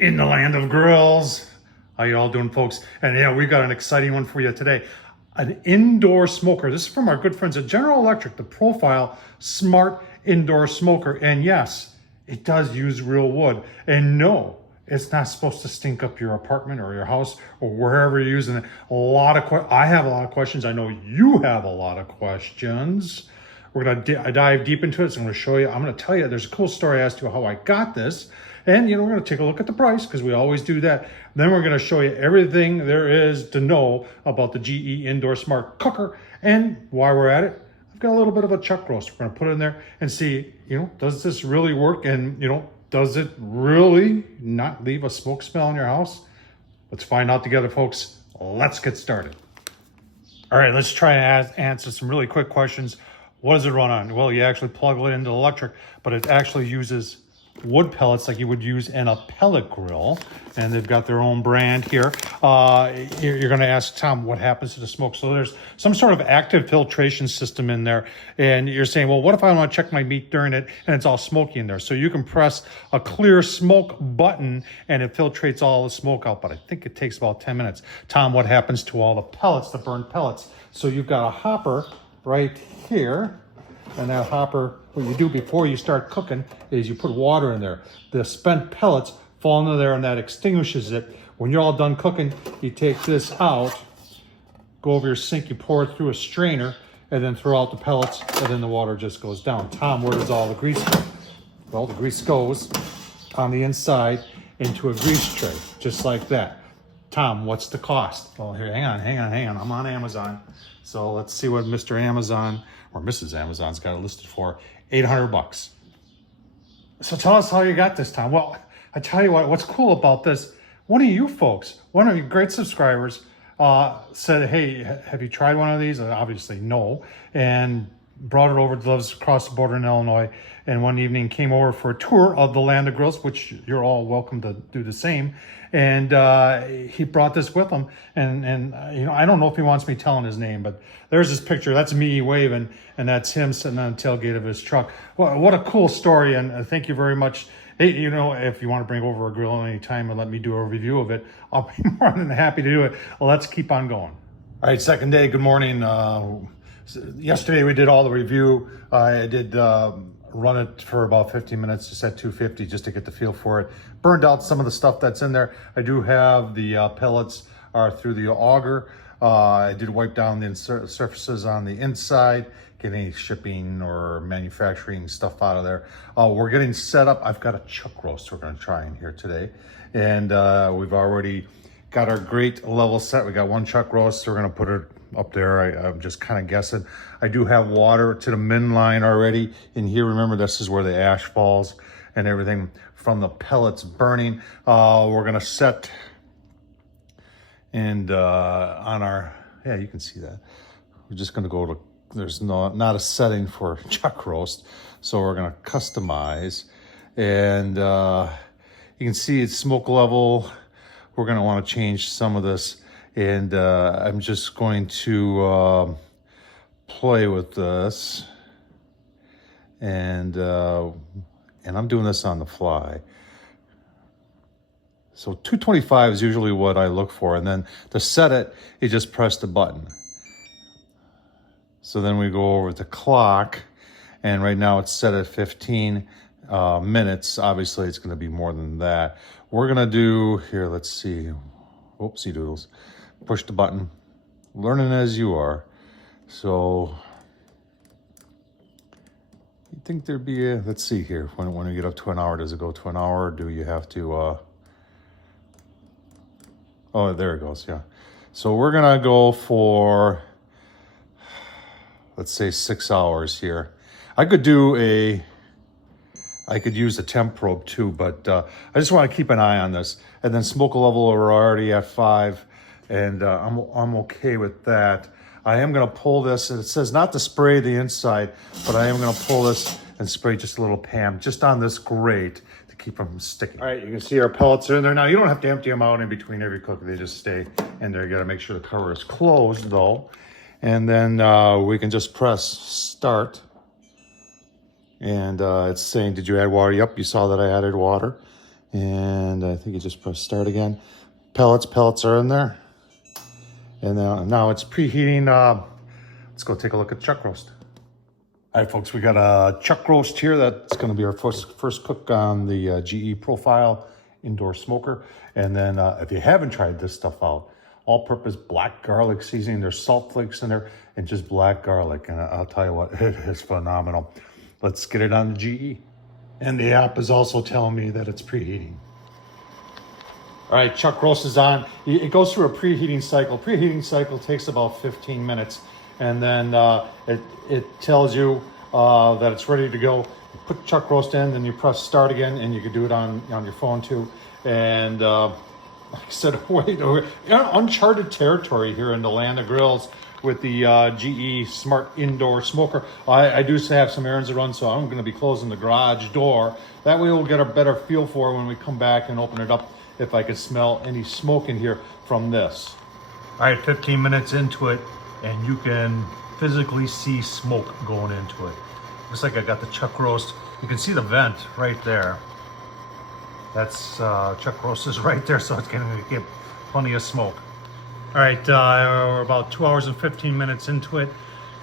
in the land of grills. How you all doing, folks? And yeah, we got an exciting one for you today. An indoor smoker. This is from our good friends at General Electric, the Profile Smart Indoor Smoker. And yes, it does use real wood. And no, it's not supposed to stink up your apartment or your house or wherever you're using it. I have a lot of questions. I know you have a lot of questions. We're going to dive deep into it. So I'm going to show you, I'm going to tell you, there's a cool story as to how I got this. And, we're going to take a look at the price because we always do that. Then we're going to show you everything there is to know about the GE Indoor Smart Cooker. And while we're at it, I've got a little bit of a chuck roast. We're going to put it in there and see, does this really work? And, does it really not leave a smoke smell in your house? Let's find out together, folks. Let's get started. All right, let's try and answer some really quick questions. What does it run on? Well, you actually plug it into electric, but it actually uses wood pellets like you would use in a pellet grill, and they've got their own brand here. You're going to ask, Tom, what happens to the smoke? So there's some sort of active filtration system in there, and you're saying, well, what if I want to check my meat during it and it's all smoky in there? So you can press a clear smoke button and it filtrates all the smoke out, but I think it takes about 10 minutes. Tom, what happens to all the pellets, the burnt pellets? So you've got a hopper right here. And that hopper, what you do before you start cooking is you put water in there. The spent pellets fall into there and that extinguishes it. When you're all done cooking, you take this out, go over your sink, you pour it through a strainer, and then throw out the pellets, and then the water just goes down. Tom, where does all the grease go? Well, the grease goes on the inside into a grease tray, just like that. Tom, what's the cost? Well, here, hang on. I'm on Amazon. So let's see what Mr. Amazon or Mrs. Amazon's got it listed for. $800. So tell us how you got this, Tom. Well, I tell you what, what's cool about this, one of you folks, one of your great subscribers said, hey, have you tried one of these? Obviously, no. And brought it over to lives across the border in Illinois. And one evening came over for a tour of the Land of Grills, which you're all welcome to do the same. And he brought this with him. And I don't know if he wants me telling his name, but there's this picture. That's me waving, and that's him sitting on the tailgate of his truck. Well, what a cool story, and thank you very much. Hey, if you want to bring over a grill anytime and let me do a review of it, I'll be more than happy to do it. Well, let's keep on going. All right, second day. Good morning. Yesterday we did all the review. I did run it for about 15 minutes, just at 250, just to get the feel for it. Burned out some of the stuff that's in there. I do have the pellets are through the auger. I did wipe down the surfaces on the inside, get any shipping or manufacturing stuff out of there. We're getting set up. I've got a chuck roast we're going to try in here today. And we've already got our grate level set. We got one chuck roast, so we're going to put it up there. I'm just kind of guessing. I do have water to the min line already in here. Remember, this is where the ash falls and everything from the pellets burning. We're going to set and on our, yeah, you can see that. We're just going to go to, there's not a setting for chuck roast. So we're going to customize, and you can see it's smoke level. We're going to want to change some of this, and I'm just going to play with this, and I'm doing this on the fly. So 225 is usually what I look for, and then to set it, you just press the button. So then we go over the clock, and right now it's set at 15 minutes. Obviously, it's going to be more than that. We're going to do, here, let's see. Oopsie doodles. Push the button. Learning as you are. So, you think there'd be a, let's see here. When we get up to an hour, does it go to an hour? Or do you have to, oh, there it goes, yeah. So we're going to go for, let's say 6 hours here. I could use a temp probe too, but I just want to keep an eye on this. And then smoke level, we're already at 5, and I'm okay with that. I am going to pull this, and it says not to spray the inside, but I am going to pull this and spray just a little Pam, just on this grate to keep them sticking. All right, you can see our pellets are in there. Now, you don't have to empty them out in between every cook. They just stay in there. You got to make sure the cover is closed, though. And then we can just press start. And it's saying, did you add water? Yep, you saw that I added water. And I think you just press start again. Pellets are in there. And now it's preheating. Let's go take a look at chuck roast. All right, folks, we got a chuck roast here. That's going to be our first cook on the GE Profile indoor smoker. And then if you haven't tried this stuff out, all-purpose black garlic seasoning. There's salt flakes in there and just black garlic. And I'll tell you what, it is phenomenal. Let's get it on the GE. And the app is also telling me that it's preheating. All right, chuck roast is on. It goes through a preheating cycle. Preheating cycle takes about 15 minutes. And then it tells you that it's ready to go. You put chuck roast in, then you press start again, and you can do it on your phone too. And like I said, wait, you're uncharted territory here in the land of grills with the GE Smart Indoor Smoker. I do have some errands to run, so I'm going to be closing the garage door. That way we'll get a better feel for it when we come back and open it up, if I could smell any smoke in here from this. All right, 15 minutes into it, and you can physically see smoke going into it. Looks like I got the chuck roast. You can see the vent right there. That's chuck roast is right there, so it's gonna get plenty of smoke. All right, we're about 2 hours and 15 minutes into it,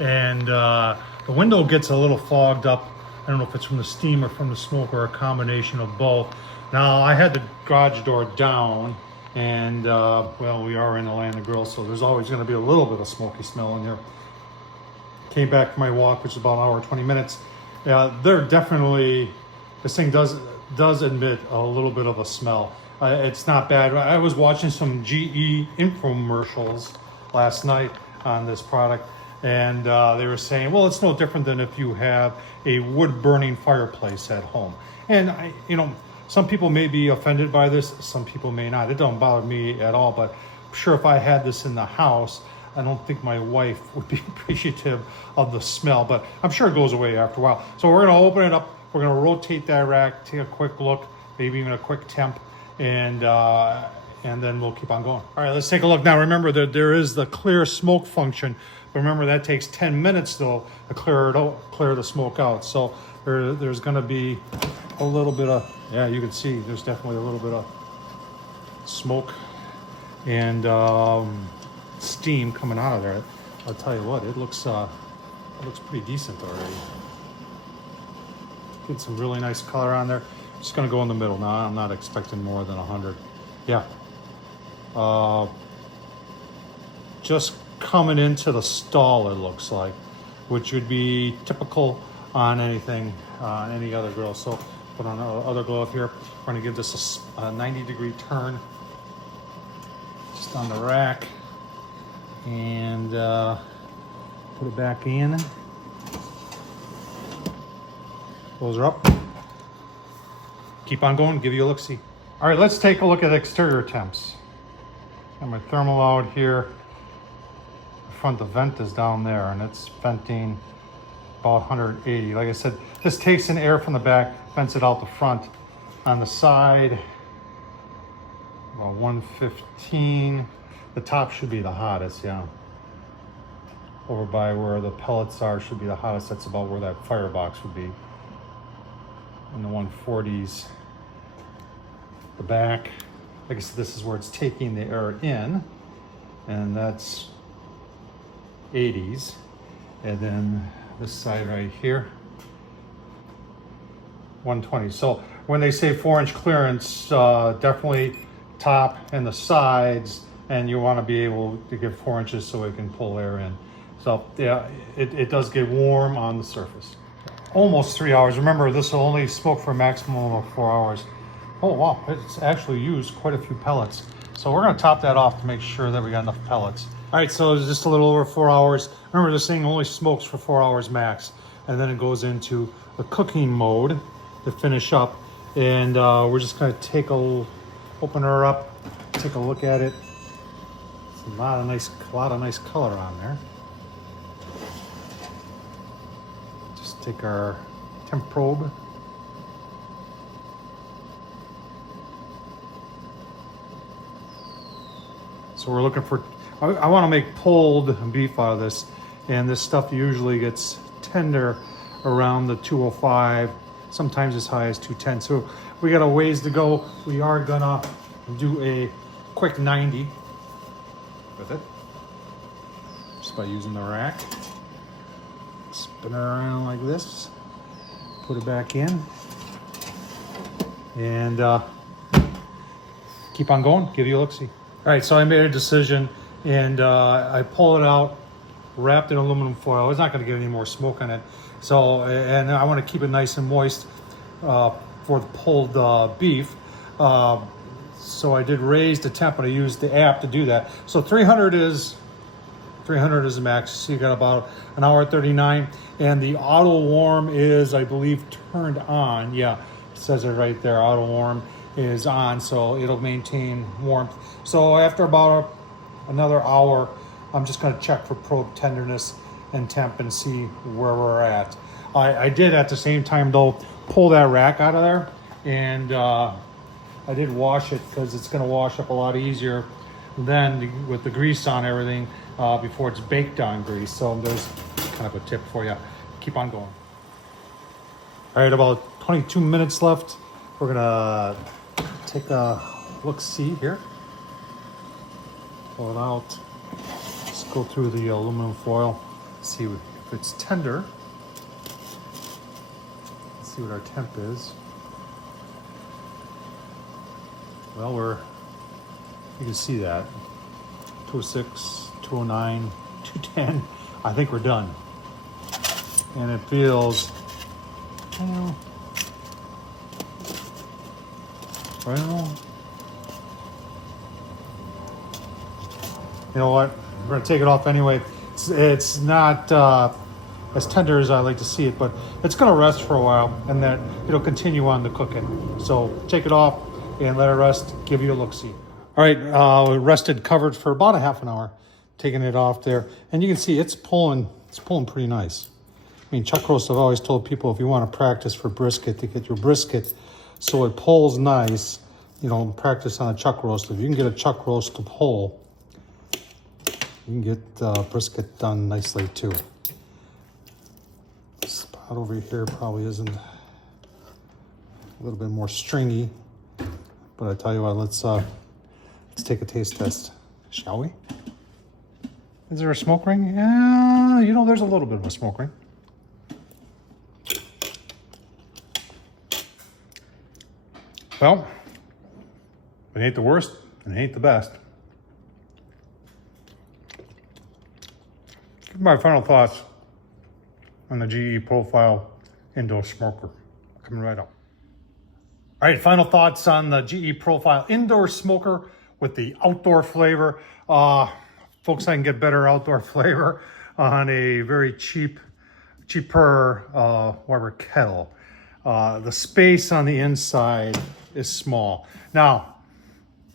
and the window gets a little fogged up. I don't know if it's from the steam or from the smoke or a combination of both. Now, I had the garage door down, and well, we are in the land of grills, so there's always gonna be a little bit of smoky smell in here. Came back from my walk, which is about an hour, 20 minutes. They're definitely, this thing does emit a little bit of a smell. It's not bad. I was watching some GE infomercials last night on this product, and they were saying, well, it's no different than if you have a wood-burning fireplace at home. And, you know, some people may be offended by this, some people may not. It don't bother me at all, but I'm sure if I had this in the house, I don't think my wife would be appreciative of the smell, but I'm sure it goes away after a while. So we're gonna open it up, we're gonna rotate that rack, take a quick look, maybe even a quick temp, and then we'll keep on going. All right, let's take a look now. Remember that there is the clear smoke function, but remember that takes 10 minutes though to clear the smoke out. So there's gonna be a little bit of, yeah, you can see there's definitely a little bit of smoke and steam coming out of there. I'll tell you what, it looks pretty decent already. Get some really nice color on there. Just gonna go in the middle now. I'm not expecting more than 100. Yeah. Just coming into the stall, it looks like, which would be typical on anything, any other grill. So put on other glove here. We're gonna give this a 90-degree turn, just on the rack, and put it back in. Close her up. Keep on going, give you a look-see. All right, let's take a look at exterior temps. Got my thermal out here. The front, the vent is down there, and it's venting about 180. Like I said, this takes in air from the back, vents it out the front. On the side, about 115. The top should be the hottest, yeah. Over by where the pellets are should be the hottest. That's about where that firebox would be. In the 140s. The back, like I said, this is where it's taking the air in, and that's 80s. And then this side right here, 120. So when they say 4-inch clearance, definitely top and the sides, and you want to be able to get 4 inches so it can pull air in. So yeah, it does get warm on the surface. Almost 3 hours. Remember, this will only smoke for a maximum of 4 hours. Oh wow, it's actually used quite a few pellets. So we're gonna top that off to make sure that we got enough pellets. All right, so it's just a little over 4 hours. Remember, this thing only smokes for 4 hours max, and then it goes into the cooking mode to finish up. And we're just gonna open her up, take a look at it. It's a lot of nice color on there. Just take our temp probe. So we're looking for, I want to make pulled beef out of this, and this stuff usually gets tender around the 205, sometimes as high as 210. So we got a ways to go. We are gonna do a quick 90 with it, just by using the rack. Spin it around like this, put it back in, and keep on going, give you a look-see. All right, so I made a decision, and I pulled it out, wrapped in aluminum foil. It's not gonna get any more smoke on it. So, and I wanna keep it nice and moist for the pulled beef. So I did raise the temp, and I used the app to do that. So 300 is the max. So you got about an hour 39, and the auto warm is, I believe, turned on. Yeah, it says it right there. Auto warm is on, so it'll maintain warmth. So after about another hour, I'm just going to check for probe tenderness and temp and see where we're at. I did at the same time though pull that rack out of there, and I did wash it because it's going to wash up a lot easier than with the grease on everything before it's baked on grease. So there's kind of a tip for you. Keep on going. All right, about 22 minutes left. We're gonna take a look-see here. Pull it out. Just go through the aluminum foil. See if it's tender. Let's see what our temp is. Well, you can see that. 206, 209, 210. I think we're done. And it feels, well, you know what? We're gonna take it off anyway. It's not as tender as I like to see it, but it's gonna rest for a while, and then it'll continue on the cooking. So take it off and let it rest, give you a look-see. All right, it rested covered for about a half an hour, taking it off there. And you can see it's pulling pretty nice. I mean, chuck roast, I've always told people, if you want to practice for brisket, to get your brisket so it pulls nice, you know, practice on a chuck roast. If you can get a chuck roast to pull, you can get brisket done nicely too. This spot over here probably isn't, a little bit more stringy, but I tell you what, let's take a taste test, shall we? Is there a smoke ring? Yeah, you know, there's a little bit of a smoke ring. Well, it ain't the worst, and it ain't the best. Give my final thoughts on the GE Profile Indoor Smoker. Coming right up. All right, final thoughts on the GE Profile Indoor Smoker with the outdoor flavor. Folks, I can get better outdoor flavor on a very cheaper Weber kettle. The space on the inside is small. Now,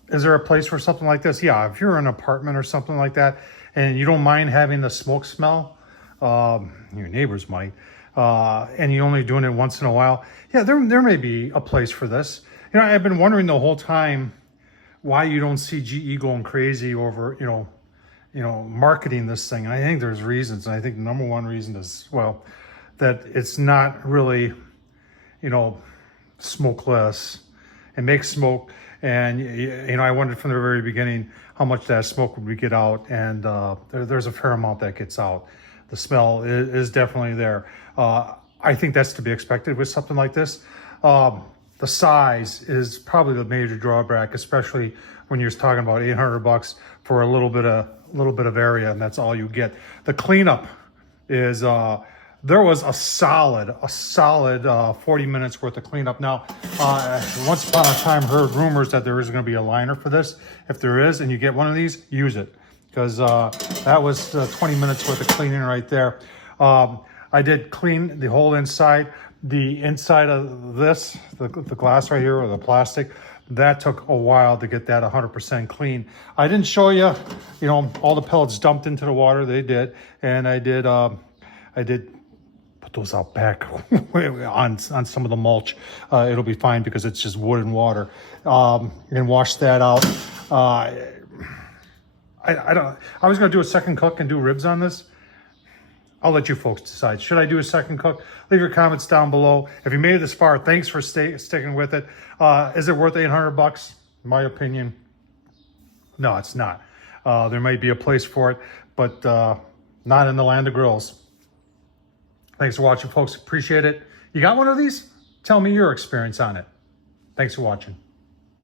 is there a place for something like this? Yeah, if you're in an apartment or something like that, and you don't mind having the smoke smell, your neighbors might, and you're only doing it once in a while, yeah, there may be a place for this. You know, I've been wondering the whole time why you don't see GE going crazy over, you know, marketing this thing. And I think there's reasons. And I think the number one reason is, well, that it's not really, you know, smokeless. It makes smoke. And, you know, I wondered from the very beginning how much that smoke would get out. And there's a fair amount that gets out. The smell is definitely there. I think that's to be expected with something like this. The size is probably the major drawback, especially when you're talking about $800 for a little bit of area, and that's all you get. The cleanup is there was a solid 40 minutes worth of cleanup. Now, once upon a time, heard rumors that there is going to be a liner for this. If there is, and you get one of these, use it, because that was 20 minutes worth of cleaning right there. I did clean the whole inside. The inside of this, the glass right here, or the plastic, that took a while to get that 100% clean. I didn't show you, you know, all the pellets dumped into the water. They did, and I did put those out back on some of the mulch. It'll be fine because it's just wood and water. You can wash that out. I was going to do a second cook and do ribs on this. I'll let you folks decide. Should I do a second cook? Leave your comments down below. If you made it this far, thanks for sticking with it. Is it worth $800? In my opinion, no, it's not. There might be a place for it, but not in the land of grills. Thanks for watching, folks. Appreciate it. You got one of these? Tell me your experience on it. Thanks for watching.